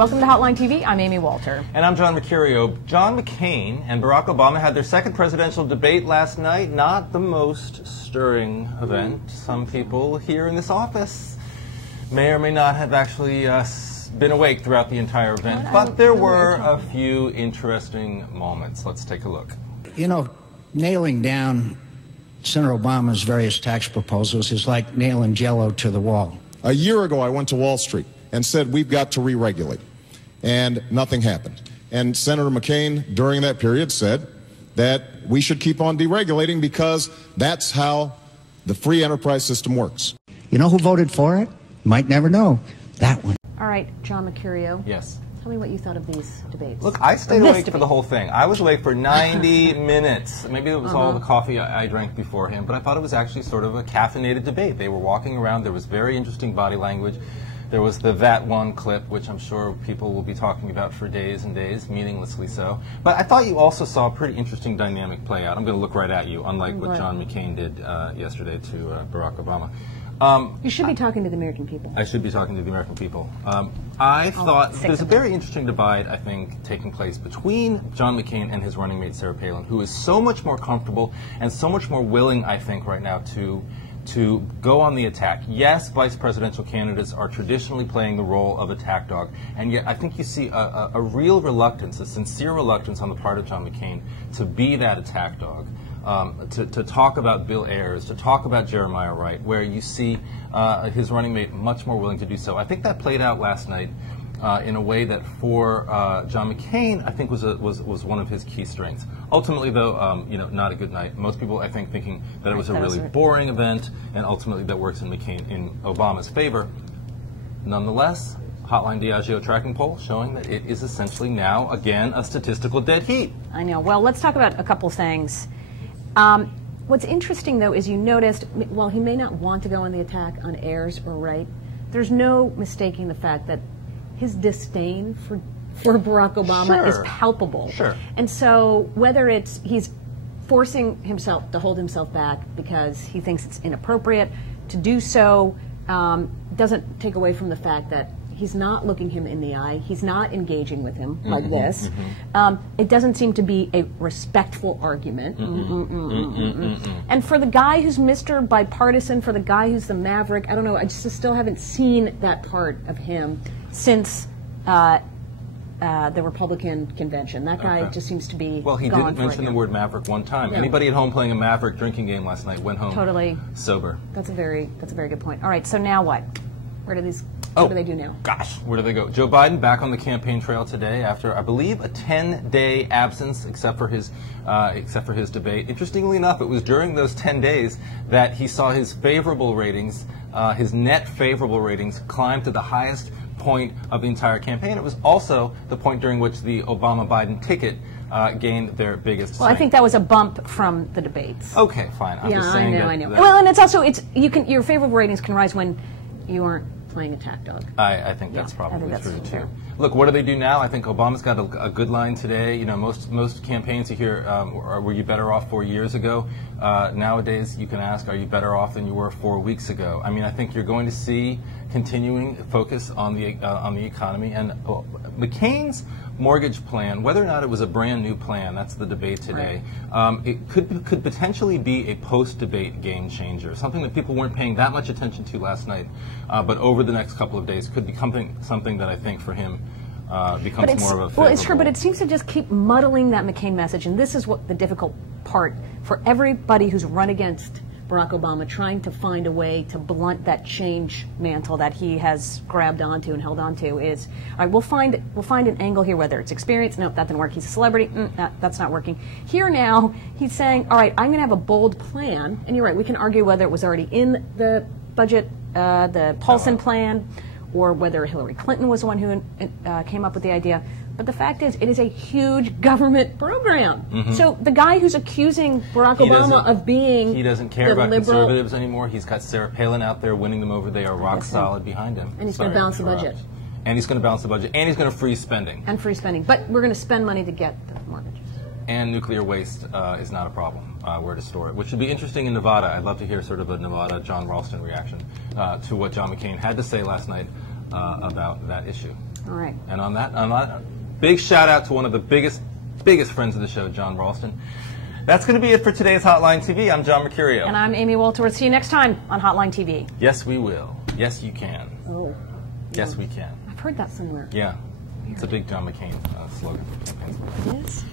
Welcome to Hotline TV. I'm Amy Walter. And I'm John Mercurio. John McCain and Barack Obama had their second presidential debate last night. Not the most stirring event. Some people here in this office may or may not have actually been awake throughout the entire event, but there were a few interesting moments. Let's take a look. You know, nailing down Senator Obama's various tax proposals is like nailing Jell-O to the wall. A year ago, I went to Wall Street and said, we've got to re-regulate. And nothing happened. And Senator McCain, during that period, said that we should keep on deregulating because that's how the free enterprise system works. You know who voted for it? You might never know. That one. All right, John Mercurio. Yes. Tell me what you thought of these debates. Look, I stayed awake for the whole thing. I was awake for 90 minutes. Maybe it was all the coffee I drank beforehand, but I thought it was actually sort of a caffeinated debate. They were walking around. There was very interesting body language. There was the That One clip, which I'm sure people will be talking about for days and days, meaninglessly so. But I thought you also saw a pretty interesting dynamic play out. I'm going to look right at you, unlike what John McCain did yesterday to Barack Obama. You should be talking to the American people. I should be talking to the American people. I thought there's a very interesting divide, I think, taking place between John McCain and his running mate, Sarah Palin, who is so much more comfortable and so much more willing, I think, right now to go on the attack. Yes, vice presidential candidates are traditionally playing the role of attack dog, and yet I think you see a real reluctance, a sincere reluctance on the part of John McCain to be that attack dog. To talk about Bill Ayers, to talk about Jeremiah Wright, where you see his running mate much more willing to do so. I think that played out last night in a way that for John McCain, I think was one of his key strengths. Ultimately, though, you know, not a good night. Most people, I think, thinking that it was a really boring event, and ultimately that works in Obama's favor. Nonetheless, Hotline Diageo tracking poll showing that it is essentially now, again, a statistical dead heat. I know. Well, let's talk about a couple things. What's interesting, though, is you noticed, while he may not want to go on the attack on Ayers or Wright, there's no mistaking the fact that his disdain for Barack Obama is palpable. Sure. And so whether it's he's forcing himself to hold himself back because he thinks it's inappropriate to do so, doesn't take away from the fact that he's not looking him in the eye. He's not engaging with him like this. It doesn't seem to be a respectful argument. And for the guy who's Mr. Bipartisan, for the guy who's the maverick, I don't know, I just still haven't seen that part of him since the Republican convention. That guy just seems to be Well, he didn't mention the word maverick one time. No. Anybody at home playing a maverick drinking game last night went home sober. That's a very good point. All right, so now what? Where do these... What do they do now? Gosh, where do they go? Joe Biden back on the campaign trail today after, I believe, a 10-day absence, except for his debate. Interestingly enough, it was during those 10 days that he saw his favorable ratings, his net favorable ratings, climb to the highest point of the entire campaign. It was also the point during which the Obama-Biden ticket gained their biggest strength. I think that was a bump from the debates. Okay, fine. I'm just saying I know. Well, and it's also your favorable ratings can rise when you aren't playing attack dog. I think that's probably true too. Look, what do they do now? I think Obama's got a good line today. You know, most campaigns you hear, were you better off 4 years ago? Nowadays, you can ask, are you better off than you were 4 weeks ago? I mean, I think you're going to see continuing focus on the economy, and McCain's mortgage plan, whether or not it was a brand new plan, that's the debate today. It could potentially be a post-debate game changer, something that people weren't paying that much attention to last night, but over the next couple of days could be something that I think for him becomes more of a favorable. Well, it's true, but it seems to just keep muddling that McCain message, and this is what the difficult part for everybody who's run against Barack Obama, trying to find a way to blunt that change mantle that he has grabbed onto and held onto is, all right, we'll find an angle here, whether it's experience, nope, that didn't work, he's a celebrity, that's not working. Here now, he's saying, all right, I'm going to have a bold plan, and you're right, we can argue whether it was already in the budget, the Paulson plan, or whether Hillary Clinton was the one who came up with the idea. But the fact is, it is a huge government program. So the guy who's accusing Barack Obama of being he doesn't care about conservatives anymore. He's got Sarah Palin out there winning them over. They are rock solid behind him. And he's going to balance the budget. And he's going to balance the budget. And he's going to freeze spending. And freeze spending. But we're going to spend money to get the mortgages. And nuclear waste is not a problem. Where to store it, which would be interesting in Nevada. I'd love to hear sort of a Nevada John Ralston reaction to what John McCain had to say last night about that issue. All right. And on that, big shout out to one of the biggest friends of the show, John Ralston. That's going to be it for today's Hotline TV. I'm John Mercurio. And I'm Amy Walter. We'll see you next time on Hotline TV. Yes, we will. Yes, you can. Oh. Yes, we can. I've heard that somewhere. Yeah. It's a big John McCain slogan. It is?